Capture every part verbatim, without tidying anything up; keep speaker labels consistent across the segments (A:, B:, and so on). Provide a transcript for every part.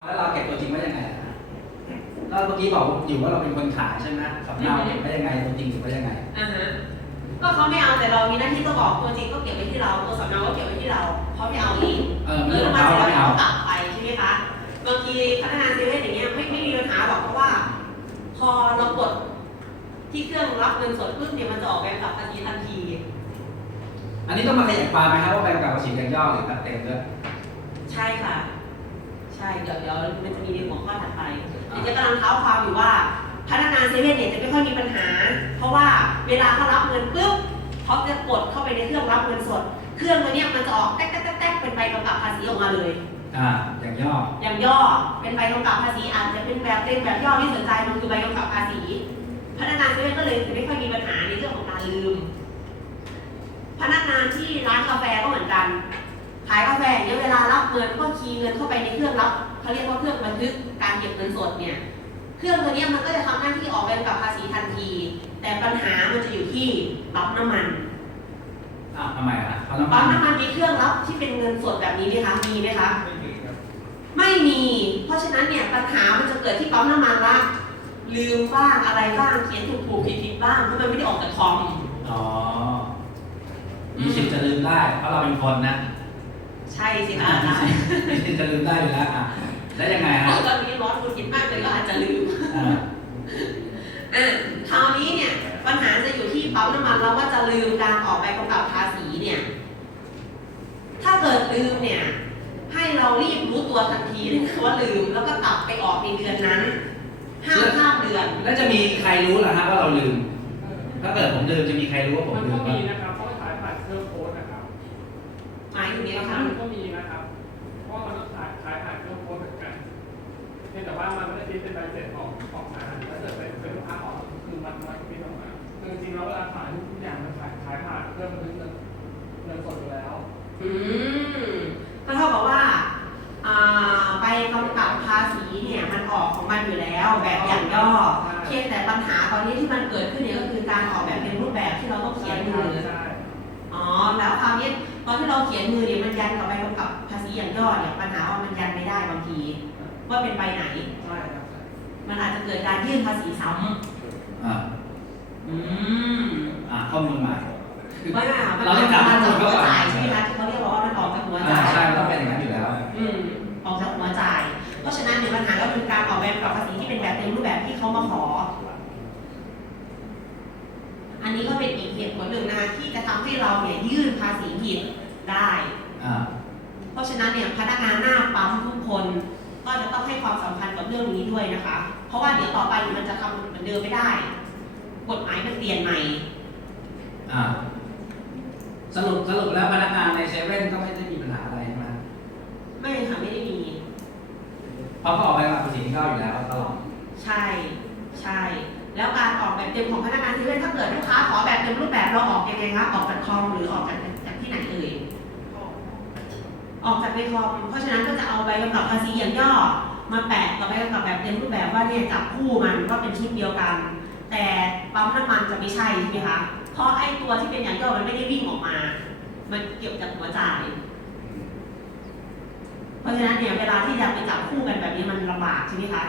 A: แล้วเราเก็บตัวจริงไว้ยังไงนะเราเมื่อกี้บอกอยู่ว่าเราเป็นคนขายใช่ไหมสำเนาเก็บไว้ยังไงตัวจริงเก็บไว้ยังไง
B: อ่าฮะก็เขาไม่เอาแต่เรามีหน้าที่ต้องบอกตัวจริงก็เก็บไว้ที่เราตัวสำเนาก็เก็บไว้ที่เราเขาไม่เอาเอง
A: เออ
B: เออมาเสร็จแล้วเขากลับไปใช่ไหมคะบางทีพนักงานเซเว่นอย่างเงี้ยไม่ไม่มีปัญหาหรอกเพราะว่าพอเรากดที่เครื่องรับเงินสดปุ๊บเนี่ยมันจะออกใบกำกับภาษีทันที
A: อันนี้ต้องมาขยายความไหมครับว่าใบกำกับภาษีอย่างย่อหรือแบบเต็มด้วย
B: ใช่ค่ะใช่เดี๋ยวเดี๋ยวมันจะมีในหัวข้อถัดไปเดี๋ยวจะกำลังเท้าความอยู่ว่าพนักงานเซเว่นเนี่ยจะไม่ค่อยมีปัญหาเพราะว่าเวลาเขารับเงินปุ๊บเขาจะกดเข้าไปในเครื่องรับเงินสดเครื่องตัวเนี้ยมันจะออกแต๊กแต๊กแต๊กเป็นใบกำกับภาษีออกมาเลย
A: อ่าอย่างย่อ
B: อย่างย่อเป็นใบกำกับภาษีอาจจะเป็นแบบเต็มแบบย่อที่สนใจมันคือใบกำกับภาษีพนักงานเซเว่นก็เลยไม่ค่อยมีปัญหาในเรื่องของการลืมพนักงานที่ร้านกาแฟก็เหมือนกันขายกาแฟเนี่ยเวลารับเงินก็คีย์เงินเข้าไปในเครื่องรับเขาเรียกว่าเครื่องบันทึกการเก็บเงินสดเนี่ยเครื่องตัวนี้มันก็จะทำหน้าที่ออกใบกำกับภาษีทันทีแต่ปัญหามันจะอยู่ที่ปั๊มน้ำมัน
A: อ่าทำไมอ่ะ
B: ปั๊มน้ำมันมีเครื่องรับที่เป็นเงินสดแบบนี้ไหมคะมีไหมคะ
C: ไม่มีครับ
B: ไม่มีเพราะฉะนั้นเนี่ยปัญหามันจะเกิดที่ปั๊มน้ำมันละลืมบ้างอะไรบ้างเขียนถูกถูกผิดผิดบ้างเพราะมันไม่ได้ออกจากคอม
A: อ๋อมีสิทธิ์จะลืมได้เพราะเราเป็นคนนะ
B: ใช่สิคะอาจารย์
A: มีสิทธิ์จะลืมได้อยู่แล้วอ่ะแล้วยังไงฮะ
B: ตอนนี้ร้อนคุณคิดมากเลยก็อาจจะลืม
A: อ่า
B: อ่าคราวนี้เนี่ยปัญหาจะอยู่ที่ปั๊มน้ำมันแล้วว่าจะลืมการออกใบกำกับภาษีเนี่ยถ้าเกิดลืมเนี่ยให้เรารีบรู้ตัวทันทีเลยว่าลืมแล้วก็กลับไปออกในเดือนนั้นห้ามข้ามเดือน
A: แล้วจะมีใครรู้ล่ะฮะว่าเราลืมถ้าเกิดผมลืมจะมีใครรู้ว่าผมลืม
C: มันก็มีนะครับเพราะขายผ่านเครื่องโค้ดนะครับ
B: หมายถึงนี้ค่ะ
C: มันก็มีนะครับเพราะมันก็ขายขายผ่านเครื่องโค้ดเหมือนกันเพียงแต่ว่ามันไม่ได้คิดเป็นใบเสร็จของออกมาถ้าเกิดเป็นลูกค้าของคือมันมันคิดออกมาจริงๆแล้วเวลาขายทุกอย่างมันขายขายผ่านเครื่องบันทึกเงินเงินสดอยู่แล้ว
B: อืมก็เท่ากับว่าใบกำกับภาษีเนี่ยมันออกของมันอยู่แล้วแบบอย่างย่อเพียงแต่ปัญหาตอนนี้ที่มันเกิดขึ้นเนี่ยก็คือการออกแบบเป็นรูปแบบที่เราต้องเขียนมืออ๋อแล้วคราวนี้ตอนที่เราเขียนมือเนี่ยมันยันกับใบกำกับภาษีอย่างย่อเนี่ยปัญหาว่ามันยันไม่ได้บางทีว่าเป็นใบไหนมันอาจจะเกิดการยื่นภาษีซ้
A: ำอ่า
B: อืม
A: อ่าข้อมูลใหม่
B: ว่าเราต้องการจากหัวจ่ายใช่ไหมคะที่เขาเรียกว่ามันออกจากหัวจ่าย
A: ใช่ต้องเป็นอย่างนั้นอยู่แล้ว
B: อืมออกจากหัวจ่ายเพราะฉะนั้นเนี่ยปัญหาก็คือการออกแบบกับภาษีที่เป็นแบบเต็มรูปแบบที่เขามาขออันนี้ก็เป็นอีกเหตุผลหนึ่งนะคะที่จะทำให้เราเนี่ยยื่นภาษีผิดได้เพราะฉะนั้นเนี่ยพนักงานหน้าปั๊มทุกคนก็จะต้องให้ความสำคัญกับเรื่องนี้ด้วยนะคะเพราะว่าเดี๋ยวต่อไปมันจะทำเหมือนเดิมไม่ได้กฎหมายมันเปลี่ยนใหม่
A: อ่าสรุปสรุปแล้วพนักงานในเซเว่นก็ไม่ได้มีปัญหาอะไรใช่ไหม
B: ไม่ค่ะไม่ได้มี
A: เพราะเขาออกใบกำกับภาษีที่เก้าอยู่แล้วตลอด
B: ใช่ใช่แล้วการออกแบบเต็มของพนักงานเซเว่นถ้าเกิดลูกค้าขอแบบเต็มรูปแบบเราออกยังไงคะออกจากคอมหรือออกจากจากที่ไหนเอ่ยออกจากในคอมเพราะฉะนั้นก็จะเอาใบกำกับภาษีอย่างย่อมาแปะกับใบกำกับแบบเต็มรูปแบบว่าเนี่ยจับคู่มันว่าเป็นชุดเดียวกันแต่ปั๊มน้ำมันจะไม่ใช่ใช่ไหมคะเพราะไอ้ตัวที่เป็นอย่างย่อมันไม่ได้วิ่งออกมามันเกี่ยวกับหัวจ่ายเพราะฉะนั้นเนี่ยเวลาที่จะไปจับคู่กันแบบนี้มันลำบากใช่ไหมคะ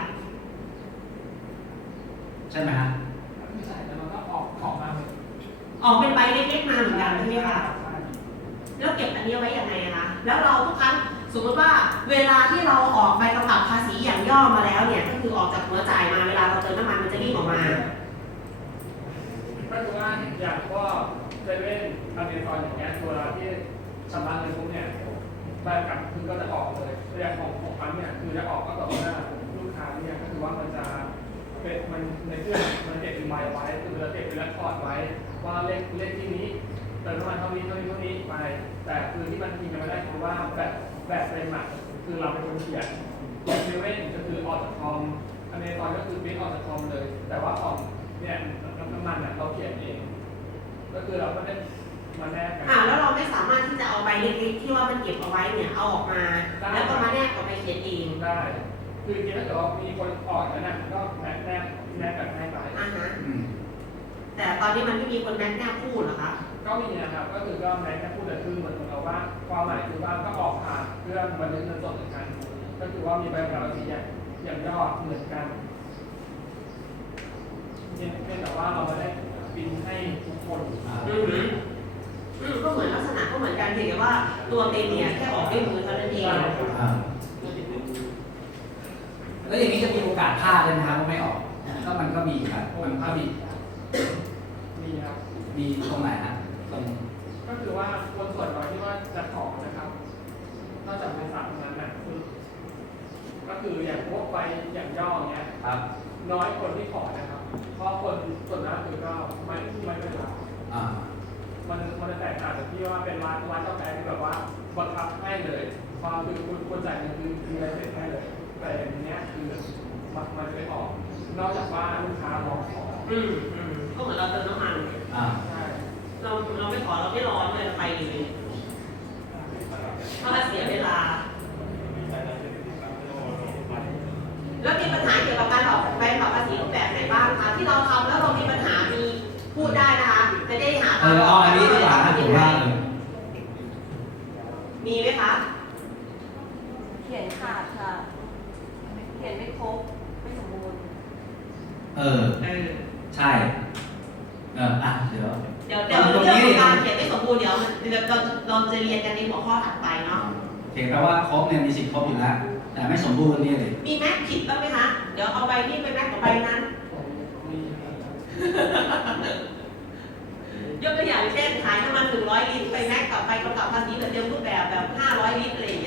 A: ใช่ไหมฮะ
C: ไม่ใช่แต่มันก็ออกออกมา
B: ออกเป็นใบเล็กๆมาเหมือนกันใช่ไหมคะแล้วเก็บอันนี้ไว้ยังไงคะแล้วเราทุกครั้งสมมติว่าเวลาที่เราออกใบกำกับภาษีอย่างย่อมาแล้วเนี่ยก็คือออกจากหัวจ่ายมาเวลาเราเติมน้ำมันมันจะวิ่งออกมา
C: ก็คือว่าอย่างก็เซเว่นอเมซอนอย่างเงี้ยเวลาที่ชำระเงินปุ๊บเนี่ยใบกำกับคือก็จะออกเลยแต่ของของพันเนี่ยคือจะออกก็ต่อเมื่อลูกค้าเนี่ยก็คือว่ามันจะเป็นมันในเครื่องมันเก็บเป็นใบไว้คือเราเก็บเป็นเรคคอร์ดไว้ว่าเลขเลขที่นี้เติมน้ำมันเท่านี้เท่านี้เท่านี้ไปแต่คือที่มันพิมพ์กันไม่ได้คือว่าแบบแบบเต็มอ่ะคือเราเป็นคนเขียนเซเว่นก็คือออกจากคอมอเมซอนก็คือพิมพ์ออกจากคอมเลยแต่ว่าของเนี่ยน้ำมันอ่ะเราเขียนเองก็คือเราก็ได้มาแนบกัน
B: อ่าแล้วเราไม่สามารถที่จะเอาใบเล็กๆที่ว่ามันเก็บเอาไว้เนี่ยเอาออกมาแล้วก็มาแนบกับใบเขียนเอง
C: ได้คือจริงๆถ้าเกิดว่ามีคนออกแล้วนะก็แนบแนบแนบกันให้ไป
B: อ่าฮะแต่ตอนนี้มันไม่มีคนแนบแนบคู่หรอคะ
C: ก็มีนะครับก็คือก็แนบแนบคู่แต่คือเหมือนกับว่าความหมายคือว่าก็ออกผ่านเครื่องบันทึกเงินสดเหมือนกัน
B: อ
C: ก็คือว่ามีใบประกาศภาษีอย่างอย่างย่อเหมือนกันเพียงเพียงแต่ว่าเราไม่ได้บินให้ทุกคน
A: อ่า
B: อือหืออืมก็เหมือนลักษณะก็เหมือนกันเพียงแต่ว่าตัวเต็มเนี่ยแค่ออกด้วยมือเท่านั้นเอง
A: อ่าแล้วอย่างนี้จะมีโอกาสพลาดเลยนะครับว่าไม่ออกก็มันก็มีครับมันก็มี
C: มีครับ
A: มีตรงไหนฮะตรง
C: ก็คือว่าคนส่วนน้อยที่ว่าจะขอนะครับนอกจากเป็นสามนั้นนะคือก็คืออย่างพวกใบอย่างย่อเนี้ย
A: ครับ
C: น้อยคนที่ขอนะครับ เพราะคนส่วนมากคือก็ไม่ไม่เป็นไร
A: อ่า
C: มันมันจะแตกต่างจากที่ว่าเป็นร้านร้านกาแฟที่แบบว่าบังคับให้เลยพอคือคุณคุณจ่ายเงินคือคืออะไรเสร็จให้เลย แต่อย่างเนี้ยคือมันมันจะไม่ออก นอกจากว่าลูกค้าร้องขอ
B: อืมอืมก็เหมือนเราเติมน้ำมัน
A: อ่า
C: ใช่
B: เราเราไม่ขอเราไม่ร้อนเลยเราไปเลยเพราะเราเสียเวลา แล้วมีปัญหาเกี่ยวกับการออกใบออกภาษีรูปแบบไหนบ้างคะที่เราทำแล้วเรามีปัญหามีพูดได้นะคะจะได้หา
A: เออเอาอันนี้ดีกว่านะผมว่าเออ
B: มีไหมคะ
D: เขียนขาดค่ะ เขียนไม่ครบ ไม่สมบูรณ์
A: เออ
B: เออ
A: ใช่เอออ่ะเดี๋ยว
B: เดี๋ยวเดี๋ยวเรื่องของการเขียนไม่สมบูรณ์เดี๋ยวเดี๋ยวเราเราจะเรียนกันในหัวข้อถัดไปเนาะ
A: เห็นแปลว่าครบเนี่ยมีสิทธิ์ครบอยู่แล้วแต่ไม่สมบูรณ์นี่เลย
B: มีแม็กผิดบ้างไหมคะ เดี๋ยวเอาใบนี้ไปแม็กกับใบนั้น
C: มี
B: ยกตัวอย่างเช่นขายน้ำมันหนึ่งร้อยลิตรไปแม็กกับใบกำกับภาษีแบบเดิมรูปแบบแบบห้าร้อยลิตรอะไรอย่าง